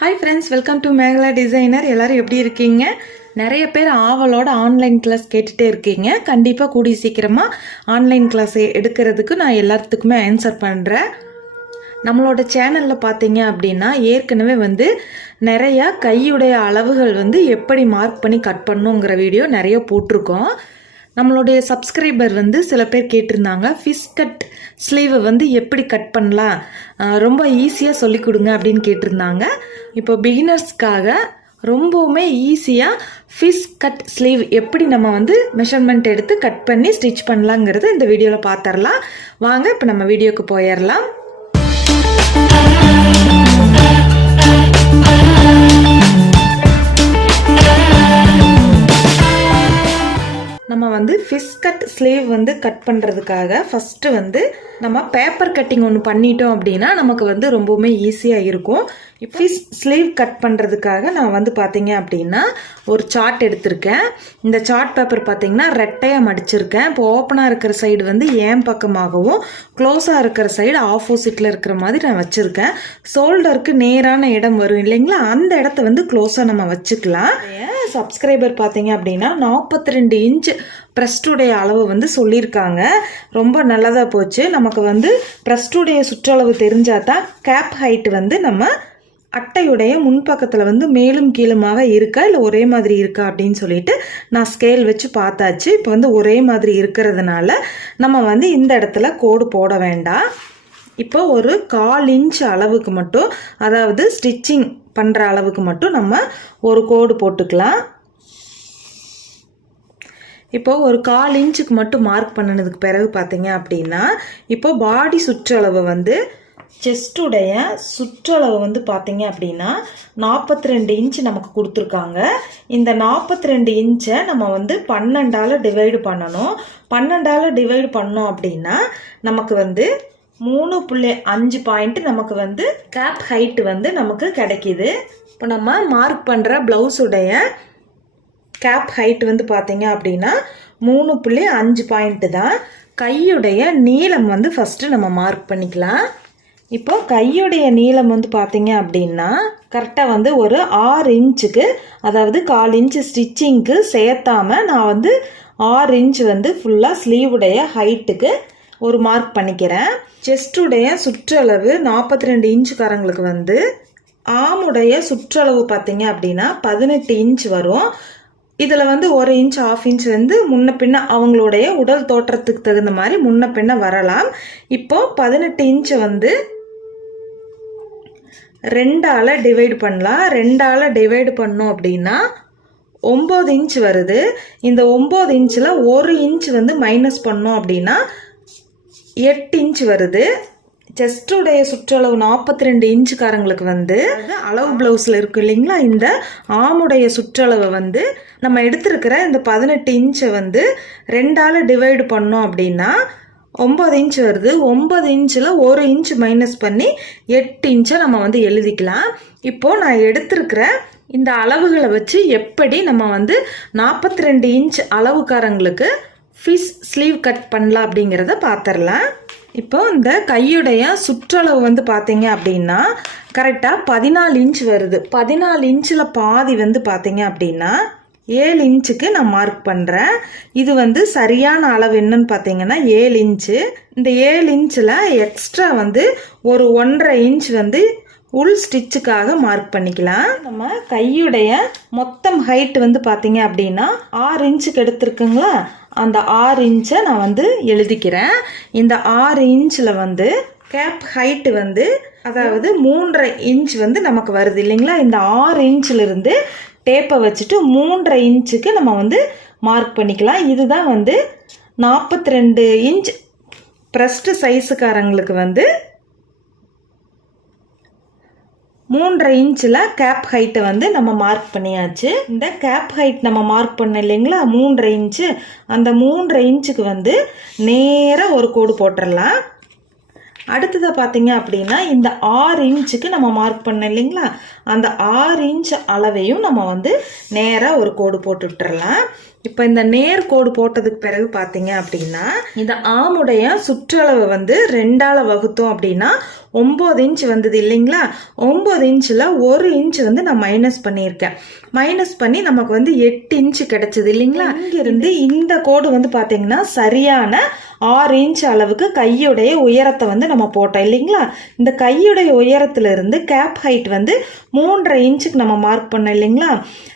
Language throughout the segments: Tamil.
Hi friends welcome to Megala designer எல்லோரும் எப்படி இருக்கீங்க? நிறைய பேர் ஆவலோட ஆன்லைன் கிளாஸ் கேட்டுகிட்டே இருக்கீங்க. கண்டிப்பாக கூடிய சீக்கிரமாக ஆன்லைன் கிளாஸ் எடுக்கிறதுக்கு நான் எல்லாத்துக்குமே ஆன்சர் பண்ணுறேன் நம்மளோட சேனலில் பார்த்தீங்க அப்படின்னா ஏற்கனவே வந்து நிறையா கையுடைய அளவுகள் வந்து எப்படி மார்க் பண்ணி கட் பண்ணுங்கிற வீடியோ நிறைய போட்டிருக்கோம். நம்மளுடைய சப்ஸ்கிரைபர் வந்து சில பேர் கேட்டிருந்தாங்க ஃபிஷ் கட் ஸ்லீவை வந்து எப்படி கட் பண்ணலாம்? ரொம்ப ஈஸியாக சொல்லி கொடுங்க அப்படின்னு கேட்டிருந்தாங்க. இப்போ பிகினர்ஸ்க்காக ரொம்பவுமே ஈஸியாக ஃபிஷ் கட் ஸ்லீவ் எப்படி நம்ம வந்து மெஷர்மெண்ட் எடுத்து கட் பண்ணி ஸ்டிச் பண்ணலாங்கிறது இந்த வீடியோவில் பார்த்துடலாம் வாங்க இப்போ நம்ம வீடியோக்கு போயிடலாம் நம்ம வந்து ஃபிஷ் கட் ஸ்லீவ் வந்து கட் பண்ணுறதுக்காக ஃபஸ்ட்டு வந்து நம்ம பேப்பர் கட்டிங் ஒன்று பண்ணிட்டோம் அப்படின்னா நமக்கு வந்து ரொம்பவுமே ஈஸியாக இருக்கும். இப்போ ஸ்லீவ் கட் பண்ணுறதுக்காக நான் வந்து பார்த்தீங்க அப்படின்னா ஒரு சார்ட் எடுத்திருக்கேன். இந்த சார்ட் பேப்பர் பார்த்தீங்கன்னா ரெட்டையாக மடிச்சிருக்கேன். இப்போ ஓப்பனாக இருக்கிற சைடு வந்து ஏன் பக்கமாகவும் க்ளோஸாக இருக்கிற சைடு ஆப்போசிட்டில் இருக்கிற மாதிரி நான் வச்சுருக்கேன். ஷோல்டருக்கு நேரான இடம் வரும் இல்லைங்களா? அந்த இடத்த வந்து க்ளோஸாக நம்ம வச்சுக்கலாம். சப்ஸ்கிரைபர் பார்த்தீங்க அப்படின்னா நாற்பத்தி ரெண்டு இன்ச் ப்ரெஸ்டுடைய அளவு வந்து சொல்லியிருக்காங்க. ரொம்ப நல்லதாக போச்சு. நமக்கு வந்து ப்ரெஸ்டுடைய சுற்றளவு தெரிஞ்சால் தான் கேப் ஹைட் வந்து நம்ம அட்டையுடைய முன்பக்கத்தில் வந்து மேலும் கீழுமாக இருக்கா இல்லை ஒரே மாதிரி இருக்கா அப்படின்னு சொல்லிட்டு நான் ஸ்கேல் வச்சு பார்த்தாச்சு. இப்போ வந்து ஒரே மாதிரி இருக்கிறதுனால நம்ம வந்து இந்த இடத்துல கோடு போட வேண்டாம். இப்போ ஒரு கால் இன்ச் அளவுக்கு மட்டும் அதாவது ஸ்டிச்சிங் பண்ணுற அளவுக்கு மட்டும் நம்ம ஒரு கோடு போட்டுக்கலாம். இப்போ ஒரு கால் இன்ச்சுக்கு மட்டும் மார்க் பண்ணினதுக்கு பிறகு பார்த்தீங்க அப்படின்னா இப்போ பாடி சுற்றளவு வந்து செஸ்டுடைய சுற்றளவு வந்து பார்த்தீங்க அப்படின்னா நாற்பத்தி ரெண்டு இன்ச் நமக்கு கொடுத்துருக்காங்க. இந்த நாற்பத்தி ரெண்டு இன்ச்சை நம்ம வந்து பன்னெண்டால் டிவைடு பண்ணணும். பன்னெண்டால் டிவைடு பண்ணோம் அப்படின்னா நமக்கு வந்து மூணு புள்ளி அஞ்சு பாயிண்ட் நமக்கு வந்து கேப் ஹைட் வந்து நமக்கு கிடைக்கிது. இப்போ நம்ம மார்க் பண்ணுற ப்ளவுஸுடைய கேப் ஹைட் வந்து பார்த்தீங்க அப்படின்னா மூணு புள்ளி அஞ்சு பாயிண்ட்டு தான். கையுடைய நீளம் வந்து ஃபஸ்ட்டு நம்ம மார்க் பண்ணிக்கலாம். இப்போ கையுடைய நீளம் வந்து பார்த்தீங்க அப்படின்னா கரெக்டாக வந்து ஒரு ஆறு இன்ச்சுக்கு அதாவது கால் இன்ச்சு ஸ்டிச்சிங்க்கு சேர்த்தாமல் நான் வந்து ஆறு இன்ச் வந்து ஃபுல்லாக ஸ்லீவுடைய ஹைட்டுக்கு ஒரு மார்க் பண்ணிக்கிறேன். செஸ்டுடைய சுற்றளவு நாற்பத்தி ரெண்டு இன்ச்சுக்காரங்களுக்கு வந்து ஆமுடைய சுற்றளவு பார்த்தீங்க அப்படின்னா பதினெட்டு இன்ச் வரும். இதில் வந்து ஒரு இன்ச் ஆஃப் இன்ச் வந்து முன்ன பின்ன அவங்களுடைய உடல் தோற்றத்துக்கு தகுந்த மாதிரி முன்ன பின்ன வரலாம். இப்போது பதினெட்டு இன்ச்சை வந்து ரெண்டால் டிவைட் பண்ணலாம். ரெண்டால் டிவைடு பண்ணோம் அப்படின்னா ஒம்பது இன்ச் வருது. இந்த ஒம்பது இன்ச்சில் ஒரு இன்ச் வந்து மைனஸ் பண்ணோம் அப்படின்னா எட்டு இன்ச் வருது. செஸ்டுடைய சுற்றளவு நாற்பத்தி ரெண்டு இன்ச்சுக்காரங்களுக்கு வந்து அளவு ப்ளவுஸில் இருக்கும் இல்லைங்களா? இந்த ஆமுடைய சுற்றளவை வந்து நம்ம எடுத்திருக்கிற இந்த பதினெட்டு இன்ச்சை வந்து ரெண்டால் டிவைடு பண்ணோம் அப்படின்னா ஒம்பது இன்ச் வருது. ஒம்பது இன்ச்சில் ஒரு இன்ச் மைனஸ் பண்ணி எட்டு இன்ச்சை நம்ம வந்து எழுதிக்கலாம். இப்போது நான் எடுத்திருக்கிற இந்த அளவுகளை வச்சு எப்படி நம்ம வந்து நாற்பத்தி ரெண்டு இன்ச் அளவுக்காரங்களுக்கு ஃபிஷ் ஸ்லீவ் கட் பண்ணலாம் அப்படிங்கிறத பார்த்துடலாம் இப்போ இந்த கையுடைய சுற்றளவு வந்து பார்த்தீங்க அப்படின்னா கரெக்டாக பதினாலு இன்ச் வருது. பதினாலு இன்ச்சில் பாதி வந்து பார்த்தீங்க அப்படின்னா ஏழு இன்ச்சுக்கு நான் மார்க் பண்ணுறேன் இது வந்து சரியான அளவு என்னன்னு பார்த்தீங்கன்னா ஏழு இன்ச்சு. இந்த ஏழு இன்ச்சில் எக்ஸ்ட்ரா வந்து ஒரு ஒன்றரை இன்ச் வந்து உள் ஸ்டிச்சுக்காக மார்க் பண்ணிக்கலாம். நம்ம கையுடைய மொத்தம் ஹைட் வந்து பார்த்தீங்க அப்படின்னா ஆறு இன்ச்சுக்கு எடுத்திருக்குங்களா? அந்த ஆறு இன்ச்சை நான் வந்து எழுதிக்கிறேன். இந்த ஆறு இன்ச்சில் வந்து கேப் ஹைட்டு வந்து அதாவது மூன்றரை இன்ச் வந்து நமக்கு வருது இல்லைங்களா? இந்த ஆறு இன்ச்சில் இருந்து டேப்பை வச்சுட்டு மூன்றரை இன்ச்சுக்கு நம்ம வந்து மார்க் பண்ணிக்கலாம். இதுதான் வந்து நாற்பத்தி ரெண்டு இன்ச் ப்ரெஸ்டு சைஸுக்காரங்களுக்கு வந்து மூன்றரை இன்ச்சில் கேப் ஹைட்டை வந்து நம்ம மார்க் பண்ணியாச்சு. இந்த கேப் ஹைட் நம்ம மார்க் பண்ண இல்லைங்களா? மூன்றரை இன்ச்சு. அந்த மூன்றரை இன்ச்சுக்கு வந்து நேராக ஒரு கோடு போட்டுடலாம் அடுத்ததாக பார்த்தீங்க அப்படின்னா இந்த ஆறு இன்ச்சுக்கு நம்ம மார்க் பண்ண இல்லைங்களா? அந்த ஆறு இன்ச் அளவையும் நம்ம வந்து நேராக ஒரு கோடு போட்டு விட்டுறலாம். இப்போ இந்த நேர் கோடு போட்டதுக்கு பிறகு பார்த்தீங்க அப்படின்னா இந்த ஆமுடைய சுற்றளவு வந்து ரெண்டால வகுத்தோம் அப்படின்னா ஒம்பது இன்ச் வந்தது இல்லைங்களா? ஒம்பது இன்ச்சில் ஒரு இன்ச் வந்து நான் மைனஸ் பண்ணியிருக்கேன். மைனஸ் பண்ணி நமக்கு வந்து எட்டு இன்ச் கிடைச்சது இல்லைங்களா? இங்கிருந்து இந்த கோடு வந்து பார்த்தீங்கன்னா சரியான ஆறு இன்ச் அளவுக்கு கையுடைய உயரத்தை வந்து நம்ம போட்டோம் இல்லைங்களா? இந்த கையுடைய உயரத்துல இருந்து கேப் ஹைட் வந்து மூன்றரை இன்ச்சுக்கு நம்ம மார்க் பண்ணோம் இல்லைங்களா?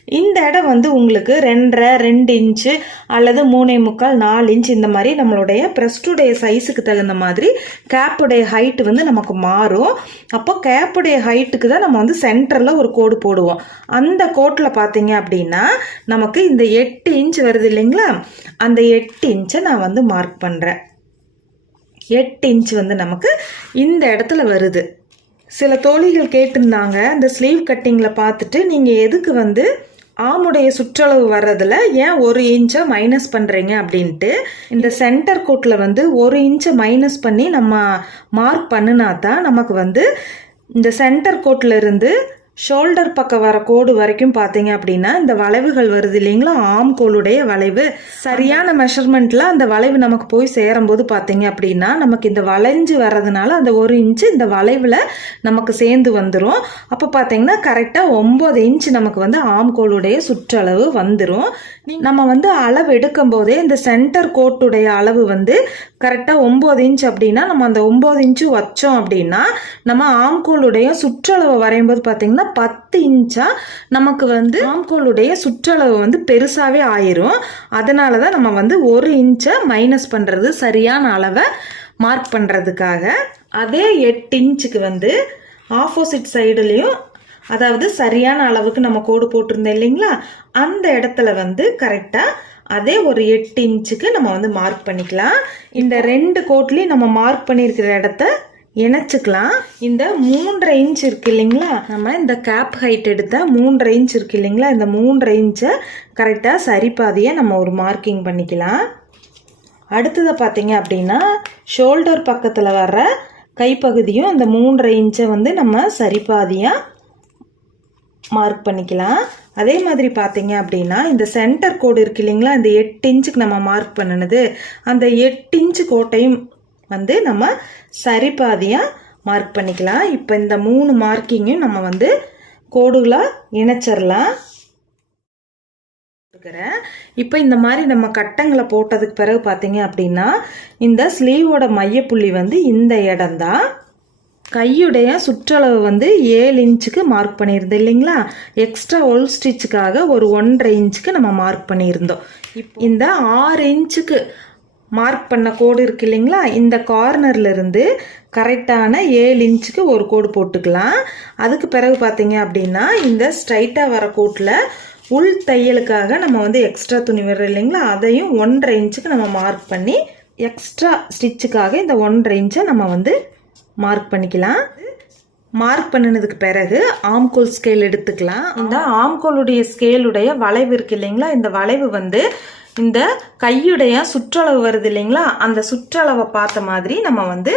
இந்த இடம் வந்து உங்களுக்கு ரெண்டரை ரெண்டு இன்ச்சு அல்லது மூணே முக்கால் நாலு இன்ச் இந்த மாதிரி நம்மளுடைய ப்ரெஸ்டுடைய சைஸுக்கு தகுந்த மாதிரி கேப்புடைய ஹைட் வந்து நமக்கு மாறும். அப்போ கேப்புடைய ஹைட்டுக்கு தான் நம்ம வந்து சென்டரில் ஒரு கோடு போடுவோம். அந்த கோட்டில் பார்த்தீங்க அப்படின்னா நமக்கு இந்த எட்டு இன்ச் வருது இல்லைங்களா? அந்த எட்டு இன்ச்சை நான் வந்து மார்க் பண்ணுறேன் எட்டு இன்ச் வந்து நமக்கு இந்த இடத்துல வருது. சில தோழிகள் கேட்டிருந்தாங்க இந்த ஸ்லீவ் கட்டிங்கில் பார்த்துட்டு நீங்கள் எதுக்கு வந்து ஆமுடைய சுற்றளவு வர்றதில் ஏன் ஒரு இன்ச்சை மைனஸ் பண்ணுறீங்க அப்படின்ட்டு இந்த சென்டர் கோட்டில் வந்து ஒரு இன்ச்சை மைனஸ் பண்ணி நம்ம மார்க் பண்ணினா தான் நமக்கு வந்து இந்த சென்டர் கோட்டில் இருந்து ஷோல்டர் பக்கம் வர கோடு வரைக்கும் பார்த்தீங்க அப்படின்னா இந்த வளைவுகள் வருது இல்லைங்களா? ஆம் கோளுடைய வளைவு. சரியான மெஷர்மெண்ட்டில் அந்த வளைவு நமக்கு போய் சேரும்போது பார்த்தீங்க அப்படின்னா நமக்கு இந்த வளைஞ்சு வர்றதுனால அந்த ஒரு இன்ச்சு இந்த வளைவில் நமக்கு சேர்ந்து வந்துடும் அப்போ பார்த்தீங்கன்னா கரெக்டாக ஒம்பது இன்ச் நமக்கு வந்து ஆம் கோளுடைய சுற்றளவு வந்துடும் நம்ம வந்து அளவு எடுக்கும் போதே இந்த சென்டர் கோட்டுடைய அளவு வந்து கரெக்டாக ஒம்பது இன்ச் அப்படின்னா நம்ம அந்த ஒம்பது இன்ச்சு வச்சோம் அப்படின்னா நம்ம ஆம்கோளுடைய சுற்றளவு வரையும் போது பார்த்தீங்கன்னா பத்து இன்ச்சா நமக்கு வந்து ஆம்கோளுடைய சுற்றளவு வந்து பெருசாகவே ஆயிரும். அதனால தான் நம்ம வந்து ஒரு இன்ச்சை மைனஸ் பண்ணுறது சரியான அளவை மார்க் பண்ணுறதுக்காக அதே எட்டு இன்ச்சுக்கு வந்து ஆப்போசிட் சைடுலேயும் அதாவது சரியான அளவுக்கு நம்ம கோடு போட்டிருந்தோம் இல்லைங்களா? அந்த இடத்துல வந்து கரெக்டாக அதே ஒரு எட்டு இன்ச்சுக்கு நம்ம வந்து மார்க் பண்ணிக்கலாம். இந்த ரெண்டு கோட்லேயும் நம்ம மார்க் பண்ணியிருக்கிற இடத்த இணைச்சிக்கலாம். இந்த மூன்றரை இன்ச் இருக்கு இல்லைங்களா? நம்ம இந்த கேப் ஹைட் எடுத்த மூன்றரை இன்ச் இருக்கு இல்லைங்களா? இந்த மூன்றரை இன்ச்சை கரெக்டாக சரிபாதியை நம்ம ஒரு மார்க்கிங் பண்ணிக்கலாம். அடுத்ததை பார்த்தீங்க அப்படின்னா ஷோல்டர் பக்கத்தில் வர்ற கைப்பகுதியும் இந்த மூன்றரை இன்ச்சை வந்து நம்ம சரிபாதியாக மார்க் பண்ணிக்கலாம். அதே மாதிரி பார்த்தீங்க அப்படின்னா இந்த சென்டர் கோடு இருக்கு இல்லைங்களா? இந்த எட்டு இன்ச்சுக்கு நம்ம மார்க் பண்ணினது. அந்த எட்டு இன்ச்சு கோட்டையும் வந்து நம்ம சரிபாதியாக மார்க் பண்ணிக்கலாம். இப்போ இந்த மூணு மார்க்கிங்கும் நம்ம வந்து கோடுகளாக இணைச்சிடலாம் இருக்கிறேன் இப்போ இந்த மாதிரி நம்ம கட்டங்களை போட்டதுக்கு பிறகு பார்த்தீங்க அப்படின்னா இந்த ஸ்லீவோட மையப்புள்ளி வந்து இந்த இடம்தான். கையுடைய சுற்றளவு வந்து ஏழு இன்ச்சுக்கு மார்க் பண்ணியிருந்தோம் இல்லைங்களா? எக்ஸ்ட்ரா ஒல் ஸ்டிச்சுக்காக ஒரு ஒன்றரை இன்ச்சுக்கு நம்ம மார்க் பண்ணியிருந்தோம். இப்போ இந்த ஆறு இன்ச்சுக்கு மார்க் பண்ண கோடு இருக்கு இல்லைங்களா? இந்த கார்னர்ல இருந்து கரெக்டான ஏழு இன்ச்சுக்கு ஒரு கோடு போட்டுக்கலாம். அதுக்கு பிறகு பார்த்தீங்க அப்படின்னா இந்த ஸ்ட்ரைட்டாக வர கோட்டில் உள் தையலுக்காக நம்ம வந்து எக்ஸ்ட்ரா துணி வர்றோம் இல்லைங்களா? அதையும் ஒன்றரை இன்ச்சுக்கு நம்ம மார்க் பண்ணி எக்ஸ்ட்ரா ஸ்டிச்சுக்காக இந்த ஒன்றரை இன்ச்சை நம்ம வந்து மார்க் பண்ணிக்கலாம். மார்க் பண்ணினதுக்கு பிறகு ஆம்கோல் ஸ்கேல் எடுத்துக்கலாம். இந்த ஆம்கோலுடைய ஸ்கேலுடைய வளைவு இருக்கு இல்லைங்களா? இந்த வளைவு வந்து இந்த கையுடைய சுற்றளவு வருது இல்லைங்களா? அந்த சுற்றளவை பார்த்த மாதிரி நம்ம வந்து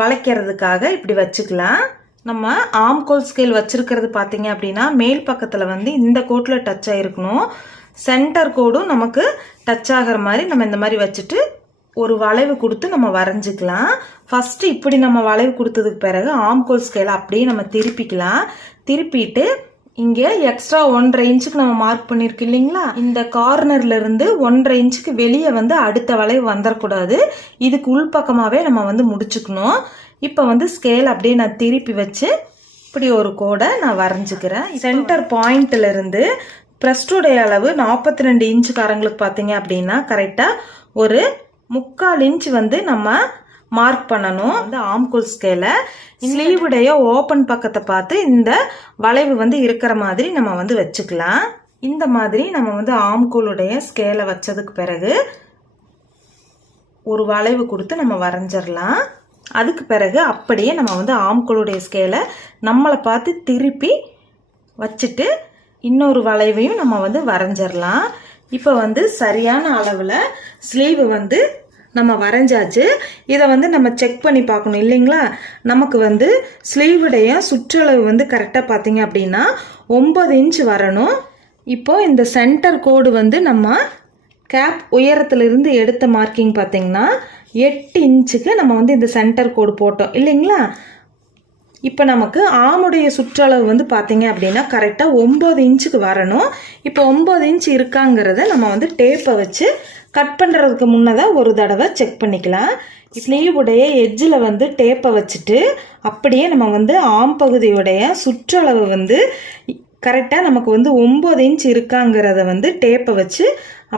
வளைக்கிறதுக்காக இப்படி வச்சுக்கலாம். நம்ம ஆம்கோல் ஸ்கேல் வச்சுருக்கிறது பார்த்தீங்க அப்படின்னா மேல் பக்கத்தில் வந்து இந்த கோட்டில் டச் ஆகிருக்கணும் சென்டர் கோடும் நமக்கு டச் ஆகிற மாதிரி நம்ம இந்த மாதிரி வச்சுட்டு ஒரு வளைவு கொடுத்து நம்ம வரைஞ்சிக்கலாம். ஃபஸ்ட்டு இப்படி நம்ம வளைவு கொடுத்ததுக்கு பிறகு ஆம்கோல் ஸ்கேலை அப்படியே நம்ம திருப்பிக்கலாம். திருப்பிட்டு இங்கே எக்ஸ்ட்ரா ஒன்றரை இன்ச்சுக்கு நம்ம மார்க் பண்ணியிருக்கு இல்லைங்களா? இந்த கார்னர்ல இருந்து ஒன்றரை இன்ச்சுக்கு வெளியே வந்து அடுத்த வளைவு வந்துடக்கூடாது இதுக்கு உள்பக்கமாகவே நம்ம வந்து முடிச்சுக்கணும். இப்போ வந்து ஸ்கேல் அப்படியே நான் திருப்பி வச்சு இப்படி ஒரு கோடை நான் வரைஞ்சிக்கிறேன். சென்டர் பாயிண்ட்ல இருந்து ப்ரெஸ்டுடைய அளவு நாற்பத்தி ரெண்டு இன்ச்சுக்காரங்களுக்கு பார்த்தீங்க அப்படின்னா கரெக்டாக ஒரு முக்கால் இன்ச் வந்து நம்ம மார்க் பண்ணணும். வந்து ஆம்கோல் ஸ்கேலை ஸ்லீவுடைய ஓப்பன் பக்கத்தை பார்த்து இந்த வளைவு வந்து இருக்கிற மாதிரி நம்ம வந்து வச்சுக்கலாம். இந்த மாதிரி நம்ம வந்து ஆம்கோலுடைய ஸ்கேலை வச்சதுக்கு பிறகு ஒரு வளைவு கொடுத்து நம்ம வரைஞ்சிடலாம் அதுக்கு பிறகு அப்படியே நம்ம வந்து ஆம்கோலுடைய ஸ்கேலை நம்மளை பார்த்து திருப்பி வச்சுட்டு இன்னொரு வளைவையும் நம்ம வந்து வரைஞ்சிடலாம் இப்போ வந்து சரியான அளவில் ஸ்லீவு வந்து நம்ம வரைஞ்சாச்சு. இதை வந்து நம்ம செக் பண்ணி பார்க்கணும் இல்லைங்களா? நமக்கு வந்து ஸ்லீவுடைய சுற்றளவு வந்து கரெக்டாக பார்த்தீங்க அப்படின்னா ஒம்பது இன்ச் வரணும். இப்போது இந்த சென்டர் கோடு வந்து நம்ம கேப் உயரத்துலேருந்து எடுத்த மார்க்கிங் பார்த்திங்கன்னா எட்டு இன்ச்சுக்கு நம்ம வந்து இந்த சென்டர் கோடு போட்டோம் இல்லைங்களா? இப்போ நமக்கு ஆமுடைய சுற்றளவு வந்து பார்த்தீங்க அப்படின்னா கரெக்டாக ஒம்பது இன்ச்சுக்கு வரணும். இப்போ ஒம்பது இன்ச் இருக்காங்கிறத நம்ம வந்து டேப்பை வச்சு கட் பண்ணுறதுக்கு முன்னதாக ஒரு தடவை செக் பண்ணிக்கலாம். ஸ்லீவுடைய எட்ஜில் வந்து டேப்பை வச்சுட்டு அப்படியே நம்ம வந்து ஆம் பகுதியுடைய சுற்றளவு வந்து கரெக்டாக நமக்கு வந்து ஒம்பது இன்ச் இருக்காங்கிறத வந்து டேப்பை வச்சு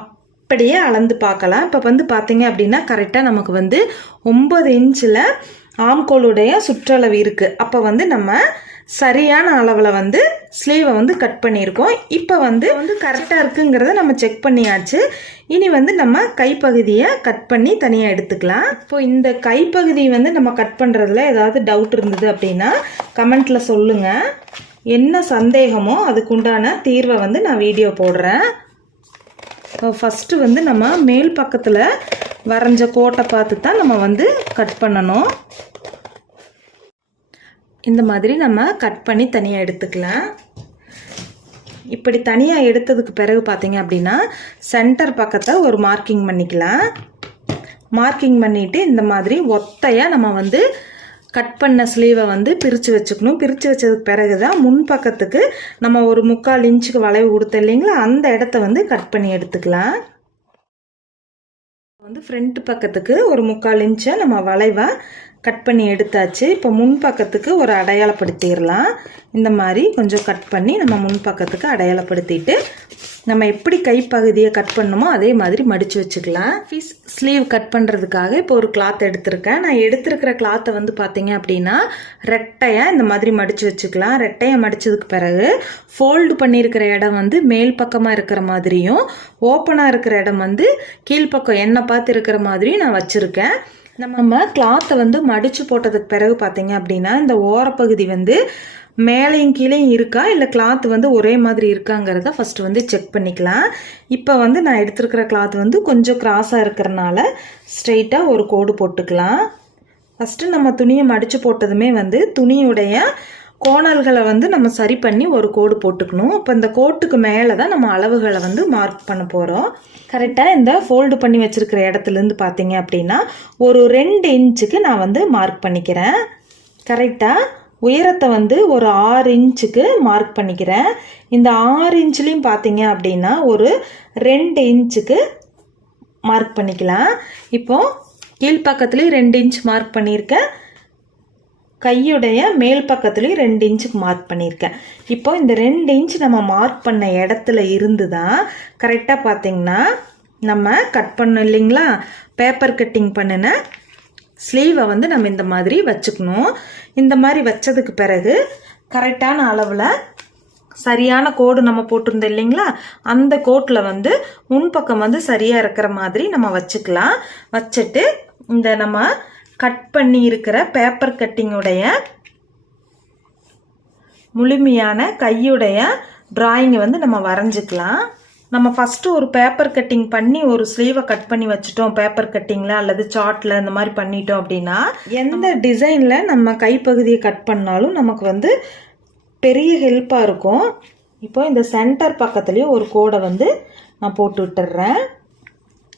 அப்படியே அளந்து பார்க்கலாம். இப்போ வந்து பார்த்தீங்க அப்படின்னா கரெக்டாக நமக்கு வந்து ஒம்பது இன்ச்சில் ஆம்கோளுடைய சுற்றளவு இருக்குது அப்போ வந்து நம்ம சரியான அளவில் வந்து ஸ்லீவை வந்து கட் பண்ணியிருக்கோம். இப்போ வந்து வந்து கரெக்டாக இருக்குங்கிறத நம்ம செக் பண்ணியாச்சு. இனி வந்து நம்ம கைப்பகுதியை கட் பண்ணி தனியாக எடுத்துக்கலாம். இப்போ இந்த கைப்பகுதி வந்து நம்ம கட் பண்ணுறதுல ஏதாவது டவுட் இருந்தது அப்படின்னா கமெண்ட்டில் சொல்லுங்கள் என்ன சந்தேகமோ அதுக்குண்டான தீர்வை வந்து நான் வீடியோ போடுறேன். ஃபஸ்ட்டு வந்து நம்ம மேல் பக்கத்தில் வரைஞ்ச கோட்டை பார்த்து தான் நம்ம வந்து கட் பண்ணணும். இந்த மாதிரி நம்ம கட் பண்ணி தனியாக எடுத்துக்கலாம். இப்படி தனியாக எடுத்ததுக்கு பிறகு பார்த்தீங்க அப்படின்னா சென்டர் பக்கத்தை ஒரு மார்க்கிங் பண்ணிக்கலாம். மார்க்கிங் பண்ணிவிட்டு இந்த மாதிரி ஒத்தையாக நம்ம வந்து கட் பண்ண ஸ்லீவை வந்து பிரித்து வச்சுக்கணும். பிரித்து வச்சதுக்கு பிறகு தான் முன் பக்கத்துக்கு நம்ம ஒரு முக்கால் இன்ச்சுக்கு வளைவு கொடுத்த இல்லைங்களா? அந்த இடத்த வந்து கட் பண்ணி எடுத்துக்கலாம். வந்து ஃப்ரண்ட் பக்கத்துக்கு ஒரு முக்கால் இன்ச்சை நம்ம வளைவாக கட் பண்ணி எடுத்தாச்சு. இப்போ முன் பக்கத்துக்கு ஒரு அடையாளப்படுத்திடலாம். இந்த மாதிரி கொஞ்சம் கட் பண்ணி நம்ம முன் பக்கத்துக்கு அடையாளப்படுத்திட்டு நம்ம எப்படி கைப்பகுதியை கட் பண்ணணுமோ அதே மாதிரி மடித்து வச்சுக்கலாம். ஃபீஸ் ஸ்லீவ் கட் பண்ணுறதுக்காக இப்போ ஒரு கிளாத் எடுத்திருக்கேன். நான் எடுத்திருக்கிற கிளாத்தை வந்து பார்த்தீங்க அப்படின்னா ரெட்டையாக இந்த மாதிரி மடித்து வச்சுக்கலாம். ரெட்டையை மடித்ததுக்கு பிறகு ஃபோல்டு பண்ணியிருக்கிற இடம் வந்து மேல் பக்கமாக இருக்கிற மாதிரியும் ஓப்பனாக இருக்கிற இடம் வந்து கீழ்ப்பக்கம் என்ன பார்த்து இருக்கிற மாதிரியும் நான் வச்சுருக்கேன். நம்ம கிளாத்தை வந்து மடித்து போட்டதுக்கு பிறகு பார்த்தீங்க அப்படின்னா இந்த ஓரப்பகுதி வந்து மேலேயும் கீழேயும் இருக்கா? இல்லை கிளாத் வந்து ஒரே மாதிரி இருக்காங்கிறத ஃபஸ்ட்டு வந்து செக் பண்ணிக்கலாம். இப்போ வந்து நான் எடுத்துருக்கிற கிளாத் வந்து கொஞ்சம் கிராஸாக இருக்கிறனால ஸ்ட்ரெயிட்டாக ஒரு கோடு போட்டுக்கலாம். ஃபஸ்ட்டு நம்ம துணியை மடித்து போட்டதுமே வந்து துணியுடைய கோணல்களை வந்து நம்ம சரி பண்ணி ஒரு கோடு போட்டுக்கணும். இப்போ இந்த கோட்டுக்கு மேலே தான் நம்ம அளவுகளை வந்து மார்க் பண்ண போகிறோம் கரெக்டாக இந்த ஃபோல்டு பண்ணி வச்சுருக்கிற இடத்துலேருந்து பார்த்தீங்க அப்படின்னா ஒரு ரெண்டு இன்ச்சுக்கு நான் வந்து மார்க் பண்ணிக்கிறேன். கரெக்டாக உயரத்தை வந்து ஒரு ஆறு இன்ச்சுக்கு மார்க் பண்ணிக்கிறேன். இந்த ஆறு இன்ச்லேயும் பார்த்தீங்க அப்படின்னா ஒரு ரெண்டு இன்ச்சுக்கு மார்க் பண்ணிக்கலாம். இப்போது கீழ்ப்பக்கத்துலேயும் ரெண்டு இன்ச் மார்க் பண்ணியிருக்கேன். கையுடைய மேல் பக்கத்துலேயும் ரெண்டு இன்ச்சுக்கு மார்க் பண்ணியிருக்கேன். இப்போ இந்த ரெண்டு இன்ச் நம்ம மார்க் பண்ண இடத்துல இருந்து தான் கரெக்டாக பார்த்தீங்கன்னா நம்ம கட் பண்ணோம் இல்லைங்களா? பேப்பர் கட்டிங் பண்ணின ஸ்லீவை வந்து நம்ம இந்த மாதிரி வச்சுக்கணும். இந்த மாதிரி வச்சதுக்கு பிறகு கரெக்டான அளவில் சரியான கோடு நம்ம போட்டிருந்தோம் இல்லைங்களா? அந்த கோட்டில் வந்து முன்பக்கம் வந்து சரியாக இருக்கிற மாதிரி நம்ம வச்சுக்கலாம். வச்சுட்டு இந்த நம்ம கட் பண்ணி இருக்கிற பேப்பர் கட்டிங்குடைய முழுமையான கையுடைய ட்ராயிங்கை வந்து நம்ம வரைஞ்சிக்கலாம். நம்ம ஃபஸ்ட்டு ஒரு பேப்பர் கட்டிங் பண்ணி ஒரு ஸ்லீவை கட் பண்ணி வச்சுட்டோம் பேப்பர் கட்டிங்கில் அல்லது சார்ட்டில் இந்த மாதிரி பண்ணிட்டோம் அப்படின்னா எந்த டிசைனில் நம்ம கைப்பகுதியை கட் பண்ணாலும் நமக்கு வந்து பெரிய ஹெல்ப்பாக இருக்கும். இப்போ இந்த சென்டர் பக்கத்துலேயும் ஒரு கோடை வந்து நான் போட்டு விட்டுறேன்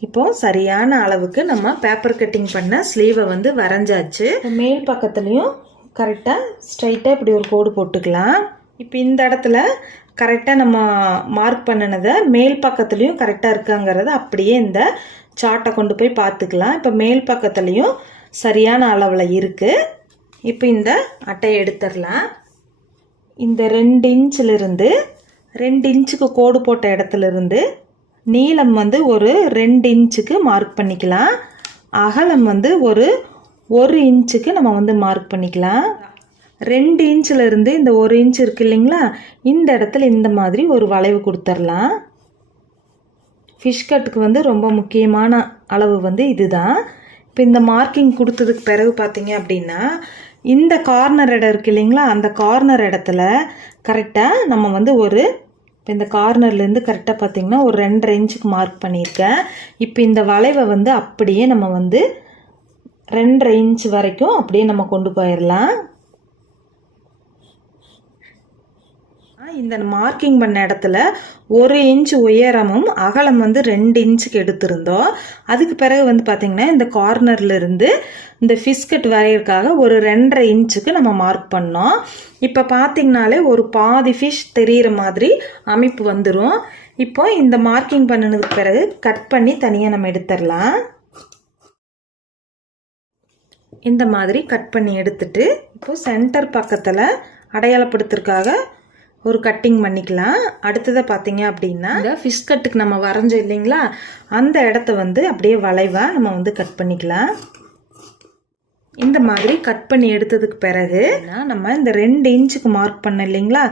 இப்போ சரியான அளவுக்கு நம்ம பேப்பர் கட்டிங் பண்ண ஸ்லீவை வந்து வரைஞ்சாச்சு. மேல் பக்கத்துலேயும் கரெக்டாக ஸ்ட்ரைட்டாக இப்படி ஒரு கோடு போட்டுக்கலாம். இப்போ இந்த இடத்துல கரெக்டாக நம்ம மார்க் பண்ணினதை மேல் பக்கத்துலேயும் கரெக்டாக இருக்காங்கிறத அப்படியே இந்த சார்ட்டை கொண்டு போய் பார்த்துக்கலாம். இப்போ மேல் பக்கத்துலேயும் சரியான அளவில் இருக்குது இப்போ இந்த அட்டையை எடுத்துடலாம். இந்த ரெண்டு இன்ச்சிலிருந்து ரெண்டு இன்ச்சுக்கு கோடு போட்ட இடத்துலேருந்து நீளம் வந்து ஒரு ரெண்டு இன்ச்சுக்கு மார்க் பண்ணிக்கலாம். அகலம் வந்து ஒரு ஒரு இன்ச்சுக்கு நம்ம வந்து மார்க் பண்ணிக்கலாம். ரெண்டு இன்ச்சில் இருந்து இந்த ஒரு இன்ச் இருக்கு இல்லைங்களா? இந்த இடத்துல இந்த மாதிரி ஒரு வளைவு கொடுத்துர்லாம். ஃபிஷ் கட்டுக்கு வந்து ரொம்ப முக்கியமான அளவு வந்து இதுதான். இப்போ இந்த மார்க்கிங் கொடுத்ததுக்கு பிறகு பார்த்தீங்க அப்படின்னா இந்த கார்னர் இடம் இருக்கு இல்லைங்களா? அந்த கார்னர் இடத்துல கரெக்டாக நம்ம வந்து ஒரு இப்போ இந்த கார்னர்லேருந்து கரெக்டாக பார்த்தீங்கன்னா ஒரு ரெண்டரை இன்ச்சுக்கு மார்க் பண்ணியிருக்கேன். இப்போ இந்த வளைவை வந்து அப்படியே நம்ம வந்து ரெண்டரை இன்ச் வரைக்கும் அப்படியே நம்ம கொண்டு போயிடலாம் இந்த மார்க்கிங் பண்ண இடத்துல ஒரு இன்ச் உயரமும் அகலம் வந்து ரெண்டு இன்ச்சுக்கு எடுத்திருந்தோம். அதுக்கு பிறகு வந்து பார்த்திங்கன்னா இந்த கார்னர்லேருந்து இந்த ஃபிஸ்கட் வரையிறதுக்காக ஒரு ரெண்டரை இன்ச்சுக்கு நம்ம மார்க் பண்ணோம். இப்போ பார்த்திங்கனாலே ஒரு பாதி ஃபிஷ் தெரியிற மாதிரி அமைப்பு வந்துடும் இப்போ இந்த மார்க்கிங் பண்ணினதுக்கு பிறகு கட் பண்ணி தனியாக நம்ம எடுத்துடலாம். இந்த மாதிரி கட் பண்ணி எடுத்துட்டு இப்போ சென்டர் பக்கத்தில் அடையாளப்படுத்துறதுக்காக ஒரு கட்டிங் பண்ணிக்கலாம். அடுத்ததை பார்த்தீங்க அப்படின்னா இந்த ஃபிஷ் கட்டுக்கு நம்ம வரைஞ்சோம் இல்லைங்களா? அந்த இடத்த வந்து அப்படியே வளைவாக நம்ம வந்து கட் பண்ணிக்கலாம். இந்த மாதிரி கட் பண்ணி எடுத்ததுக்கு பிறகு நம்ம இந்த ரெண்டு இன்ச்சுக்கு மார்க் பண்ண இல்லைங்களா?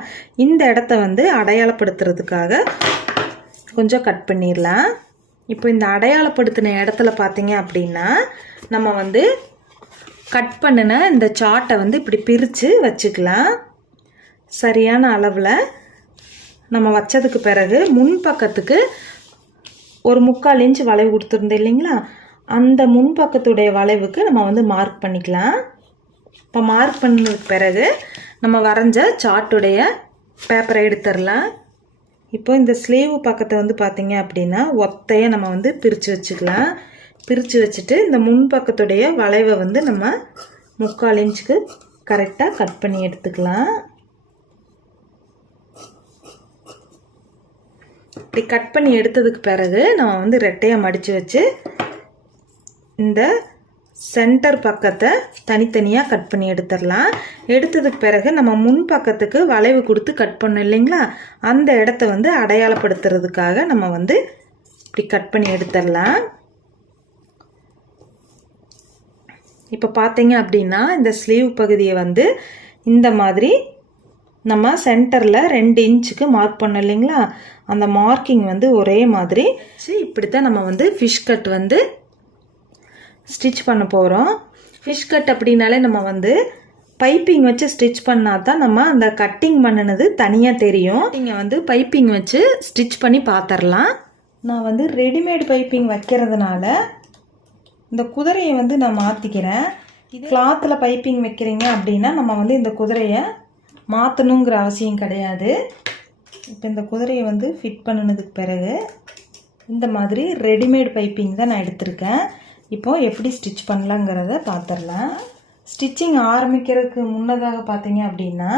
இந்த இடத்த வந்து அடையாளப்படுத்துறதுக்காக கொஞ்சம் கட் பண்ணிடலாம். இப்போ இந்த அடையாளப்படுத்தின இடத்துல பார்த்தீங்க அப்படின்னா நம்ம வந்து கட் பண்ணின இந்த சார்ட்டை வந்து இப்படி பிரித்து வச்சுக்கலாம். சரியான அளவில் நம்ம வச்சதுக்கு பிறகு முன்பக்கத்துக்கு ஒரு முக்கால் இன்ச் வளைவு கொடுத்துருந்தோம் இல்லைங்களா? அந்த முன்பக்கத்துடைய வளைவுக்கு நம்ம வந்து மார்க் பண்ணிக்கலாம். இப்போ மார்க் பண்ணதுக்கு பிறகு நம்ம வரைஞ்ச சார்ட்டுடைய பேப்பரை எடுத்துடலாம். இப்போ இந்த ஸ்லீவ் பக்கத்தை வந்து பார்த்தீங்க அப்படின்னா ஒத்தையை நம்ம வந்து பிரித்து வச்சுக்கலாம். பிரித்து வச்சுட்டு இந்த முன்பக்கத்துடைய வளைவை வந்து நம்ம முக்கால் இன்ச்சுக்கு கரெக்டாக கட் பண்ணி எடுத்துக்கலாம். இப்படி கட் பண்ணி எடுத்ததுக்கு பிறகு நம்ம வந்து ரெட்டையை மடித்து வச்சு இந்த சென்டர் பக்கத்தை தனித்தனியாக கட் பண்ணி எடுத்துடலாம். எடுத்ததுக்கு பிறகு நம்ம முன் பக்கத்துக்கு வளைவு கொடுத்து கட் பண்ணோம் இல்லைங்களா? அந்த இடத்த வந்து அடையாளப்படுத்துறதுக்காக நம்ம வந்து இப்படி கட் பண்ணி எடுத்துடலாம். இப்போ பார்த்தீங்க அப்படின்னா இந்த ஸ்லீவ் பகுதியை வந்து இந்த மாதிரி நம்ம சென்டரில் ரெண்டு இன்ச்சுக்கு மார்க் பண்ணோம் இல்லைங்களா? அந்த மார்க்கிங் வந்து ஒரே மாதிரி. இப்படி தான் நம்ம வந்து ஃபிஷ் கட் வந்து ஸ்டிச் பண்ண போகிறோம் ஃபிஷ் கட் அப்படின்னாலே நம்ம வந்து பைப்பிங் வச்சு ஸ்டிச் பண்ணால் தான் நம்ம அந்த கட்டிங் பண்ணினது தனியாக தெரியும். நீங்கள் வந்து பைப்பிங் வச்சு ஸ்டிச் பண்ணி பார்த்துடலாம் நான் வந்து ரெடிமேட் பைப்பிங் வைக்கிறதுனால இந்த குதிரையை வந்து நான் மாற்றிக்கிறேன் இது கிளாத்தில் பைப்பிங் வைக்கிறீங்க அப்படின்னா நம்ம வந்து இந்த குதிரையை மாற்றணுங்கிற அவசியம் கிடையாது. இப்போ இந்த குதிரையை வந்து ஃபிட் பண்ணினதுக்கு பிறகு இந்த மாதிரி ரெடிமேட் பைப்பிங் தான் நான் எடுத்திருக்கேன். இப்போ எப்படி ஸ்டிச் பண்ணலாங்கிறத பார்த்துடலாம் ஸ்டிச்சிங் ஆரம்பிக்கிறதுக்கு முன்னதாக பார்த்தீங்க அப்படின்னா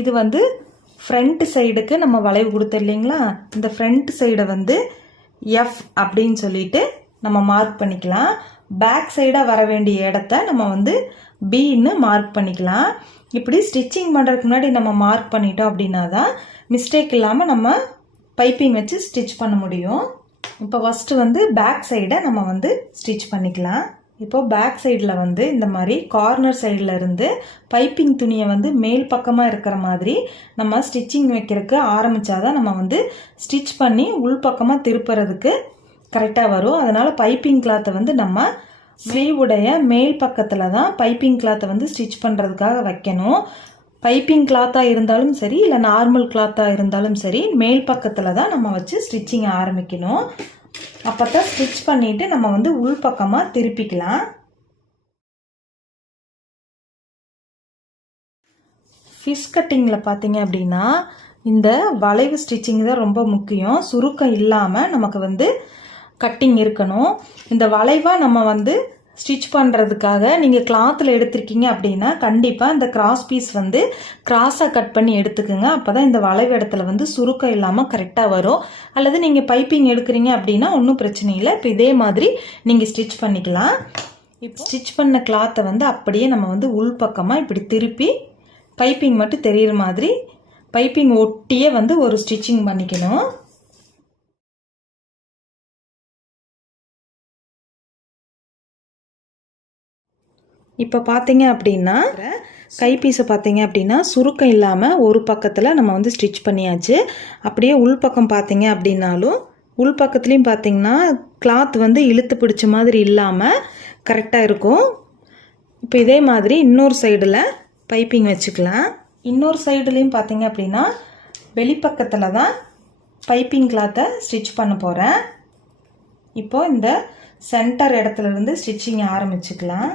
இது வந்து ஃப்ரண்ட் சைடுக்கு நம்ம வளைவு கொடுத்தோம் இல்லைங்களா? இந்த ஃப்ரண்ட் சைடை வந்து எஃப் அப்படின்னு சொல்லிட்டு நம்ம மார்க் பண்ணிக்கலாம். பேக் சைடாக வர வேண்டிய இடத்த நம்ம வந்து பின்னு மார்க் பண்ணிக்கலாம். இப்படி ஸ்டிச்சிங் பண்ணுறதுக்கு முன்னாடி நம்ம மார்க் பண்ணிட்டோம் அப்படின்னா தான் மிஸ்டேக் இல்லாமல் நம்ம பைப்பிங் வச்சு ஸ்டிச் பண்ண முடியும். இப்போ ஃபஸ்ட்டு வந்து பேக் சைடை நம்ம வந்து ஸ்டிச் பண்ணிக்கலாம். இப்போது பேக் சைடில் வந்து இந்த மாதிரி கார்னர் சைடில் இருந்து பைப்பிங் துணியை வந்து மேல் பக்கமாக இருக்கிற மாதிரி நம்ம ஸ்டிச்சிங் வைக்கிறதுக்கு ஆரம்பித்தாதான் நம்ம வந்து ஸ்டிச் பண்ணி உள் பக்கமாக திருப்புறதுக்கு கரெக்டாக வரும். அதனால் பைப்பிங் கிளாத்தை வந்து நம்ம ஸ்லீவுடைய மேல் பக்கத்தில் தான் பைப்பிங் கிளாத்தை வந்து ஸ்டிச் பண்ணுறதுக்காக வைக்கணும். பைப்பிங் கிளாத்தாக இருந்தாலும் சரி இல்லை நார்மல் கிளாத்தாக இருந்தாலும் சரி மேல் பக்கத்தில் தான் நம்ம வச்சு ஸ்டிச்சிங் ஆரம்பிக்கணும். அப்போ தான் ஸ்டிச் பண்ணிவிட்டு நம்ம வந்து உள் பக்கமாக திருப்பிக்கலாம். ஃபிஷ் கட்டிங்கில் பார்த்தீங்க அப்படின்னா இந்த வளைவு ஸ்டிச்சிங் தான் ரொம்ப முக்கியம். சுருக்கம் இல்லாமல் நமக்கு வந்து கட்டிங் இருக்கணும். இந்த வளைவாக நம்ம வந்து ஸ்டிச் பண்ணுறதுக்காக நீங்கள் கிளாத்தில் எடுத்திருக்கீங்க அப்படின்னா கண்டிப்பாக இந்த கிராஸ் பீஸ் வந்து கிராஸாக கட் பண்ணி எடுத்துக்கோங்க. அப்போ தான் இந்த வளைவு இடத்துல வந்து சுருக்கம் இல்லாமல் கரெக்டாக வரும். அல்லது நீங்கள் பைப்பிங் எடுக்கிறீங்க அப்படின்னா ஒன்றும் பிரச்சனை இல்லை. இப்போ இதே மாதிரி நீங்கள் ஸ்டிச் பண்ணிக்கலாம். இப்போ ஸ்டிச் பண்ண கிளாத்தை வந்து அப்படியே நம்ம வந்து உள்பக்கமாக இப்படி திருப்பி பைப்பிங் மட்டும் தெரிகிற மாதிரி பைப்பிங் ஒட்டியே வந்து ஒரு ஸ்டிச்சிங் பண்ணிக்கணும். இப்போ பார்த்தீங்க அப்படின்னா கைப்பீஸை பார்த்தீங்க அப்படின்னா சுருக்கம் இல்லாமல் ஒரு பக்கத்தில் நம்ம வந்து ஸ்டிச் பண்ணியாச்சு. அப்படியே உள்பக்கம் பார்த்தீங்க அப்படின்னாலும் உள்பக்கத்துலேயும் பார்த்தீங்கன்னா கிளாத் வந்து இழுத்து பிடிச்ச மாதிரி இல்லாமல் கரெக்டாக இருக்கும். இப்போ இதே மாதிரி இன்னொரு சைடில் பைப்பிங் வச்சுக்கலாம். இன்னொரு சைடுலேயும் பார்த்தீங்க அப்படின்னா வெளிப்பக்கத்தில் தான் பைப்பிங் கிளாத்தை ஸ்டிச் பண்ண போகிறேன் இப்போது இந்த சென்டர் இடத்துலருந்து ஸ்டிச்சிங் ஆரம்பிச்சுக்கலாம்.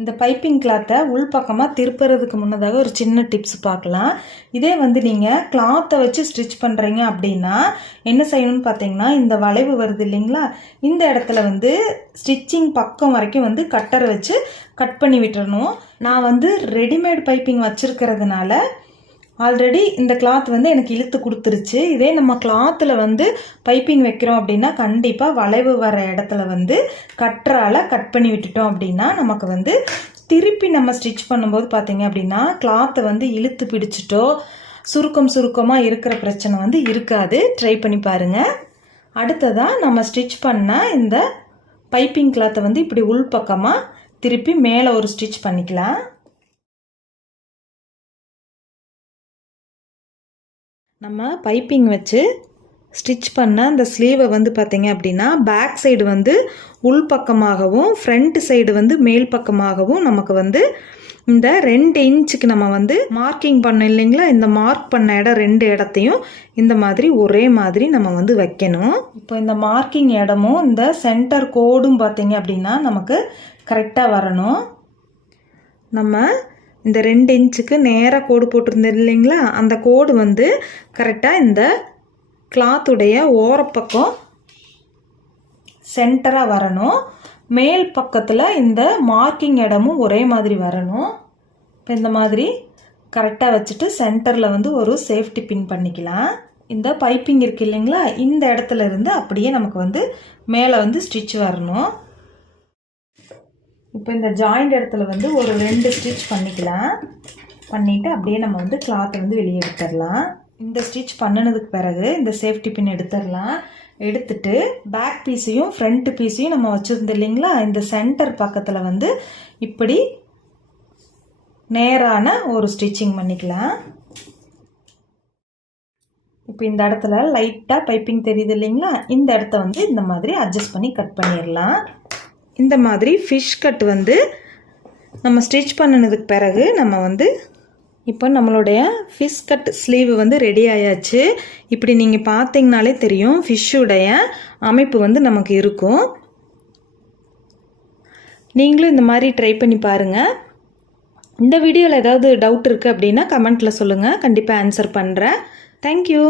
இந்த பைப்பிங் கிளாத்தை உள்பக்கமாக திருப்புறதுக்கு முன்னதாக ஒரு சின்ன டிப்ஸ் பார்க்கலாம். இதே வந்து நீங்கள் கிளாத்தை வச்சு ஸ்டிச் பண்ணுறீங்க அப்படின்னா என்ன செய்யணும்னு பார்த்தீங்கன்னா இந்த வளைவு வருது இல்லைங்களா? இந்த இடத்துல வந்து ஸ்டிச்சிங் பக்கம் வரைக்கும் வந்து கட்டரை வச்சு கட் பண்ணி விட்டுறணும். நான் வந்து ரெடிமேட் பைப்பிங் வச்சுருக்கிறதுனால ஆல்ரெடி இந்த கிளாத் வந்து எனக்கு இழுத்து கொடுத்துருச்சு. இதே நம்ம கிளாத்தில் வந்து பைப்பிங் வைக்கிறோம் அப்படின்னா கண்டிப்பாக வளைவு வர இடத்துல வந்து கட்டரால் கட் பண்ணி விட்டுட்டோம் அப்படின்னா நமக்கு வந்து திருப்பி நம்ம ஸ்டிச் பண்ணும்போது பார்த்தீங்க அப்படின்னா கிளாத்தை வந்து இழுத்து பிடிச்சிட்டோ சுருக்கம் சுருக்கமாக இருக்கிற பிரச்சனை வந்து இருக்காது. ட்ரை பண்ணி பாருங்கள் அடுத்ததாக நம்ம ஸ்டிச் பண்ண இந்த பைப்பிங் கிளாத்தை வந்து இப்படி உள்பக்கமாக திருப்பி மேலே ஒரு ஸ்டிச் பண்ணிக்கலாம். நம்ம பைப்பிங் வச்சு ஸ்டிச் பண்ண அந்த ஸ்லீவை வந்து பார்த்தீங்க அப்படின்னா பேக் சைடு வந்து உள் பக்கமாகவும் ஃப்ரண்ட் சைடு வந்து மேல் பக்கமாகவும் நமக்கு வந்து இந்த ரெண்டு இன்ச்சுக்கு நம்ம வந்து மார்க்கிங் பண்ணோம் இல்லைங்களா? இந்த மார்க் பண்ண இடம் ரெண்டு இடத்தையும் இந்த மாதிரி ஒரே மாதிரி நம்ம வந்து வைக்கணும். இப்போ இந்த மார்க்கிங் இடமும் இந்த சென்டர் கோடும் பார்த்தீங்க அப்படின்னா நமக்கு கரெக்டாக வரணும். நம்ம இந்த ரெண்டு இன்ச்சுக்கு நேராக கோடு போட்டிருந்தது இல்லைங்களா? அந்த கோடு வந்து கரெக்டாக இந்த கிளாத்துடைய ஓரப்பக்கம் சென்டராக வரணும். மேல் பக்கத்தில் இந்த மார்க்கிங் இடமும் ஒரே மாதிரி வரணும். இப்போ இந்த மாதிரி கரெக்டாக வச்சுட்டு சென்டரில் வந்து ஒரு சேஃப்டி பின் பண்ணிக்கலாம். இந்த பைப்பிங் இருக்கு இல்லைங்களா? இந்த இடத்துல இருந்து அப்படியே நமக்கு வந்து மேலே வந்து ஸ்டிச் வரணும். இப்போ இந்த ஜாயிண்ட் இடத்துல வந்து ஒரு ரெண்டு ஸ்டிச் பண்ணிக்கலாம். பண்ணிவிட்டு அப்படியே நம்ம வந்து கிளாத்தை வந்து வெளியே எடுத்துடலாம். இந்த ஸ்டிச் பண்ணினதுக்கு பிறகு இந்த சேஃப்டி பின் எடுத்துடலாம். எடுத்துட்டு பேக் பீஸையும் ஃப்ரண்ட் பீஸையும் நம்ம வச்சுருந்தோம் இல்லைங்களா? இந்த சென்டர் பக்கத்தில் வந்து இப்படி நேரான ஒரு ஸ்டிச்சிங் பண்ணிக்கலாம். இப்போ இந்த இடத்துல லைட்டாக பைப்பிங் தெரியுது இல்லைங்களா? இந்த இடத்த வந்து இந்த மாதிரி அட்ஜஸ்ட் பண்ணி கட் பண்ணிடலாம். இந்த மாதிரி ஃபிஷ் கட் வந்து நம்ம ஸ்டிச் பண்ணினதுக்கு பிறகு நம்ம வந்து இப்போ நம்மளுடைய ஃபிஷ் கட் ஸ்லீவ் வந்து ரெடி ஆயாச்சு. இப்படி நீங்கள் பார்த்தீங்கனாலே தெரியும் ஃபிஷ்ஷுடைய அமைப்பு வந்து நமக்கு இருக்கும். நீங்களும் இந்த மாதிரி ட்ரை பண்ணி பாருங்கள் இந்த வீடியோவில் ஏதாவது டவுட் இருக்குது அப்படின்னா கமெண்ட்டில் சொல்லுங்கள் கண்டிப்பாக ஆன்சர் பண்ணுறேன் தேங்க்யூ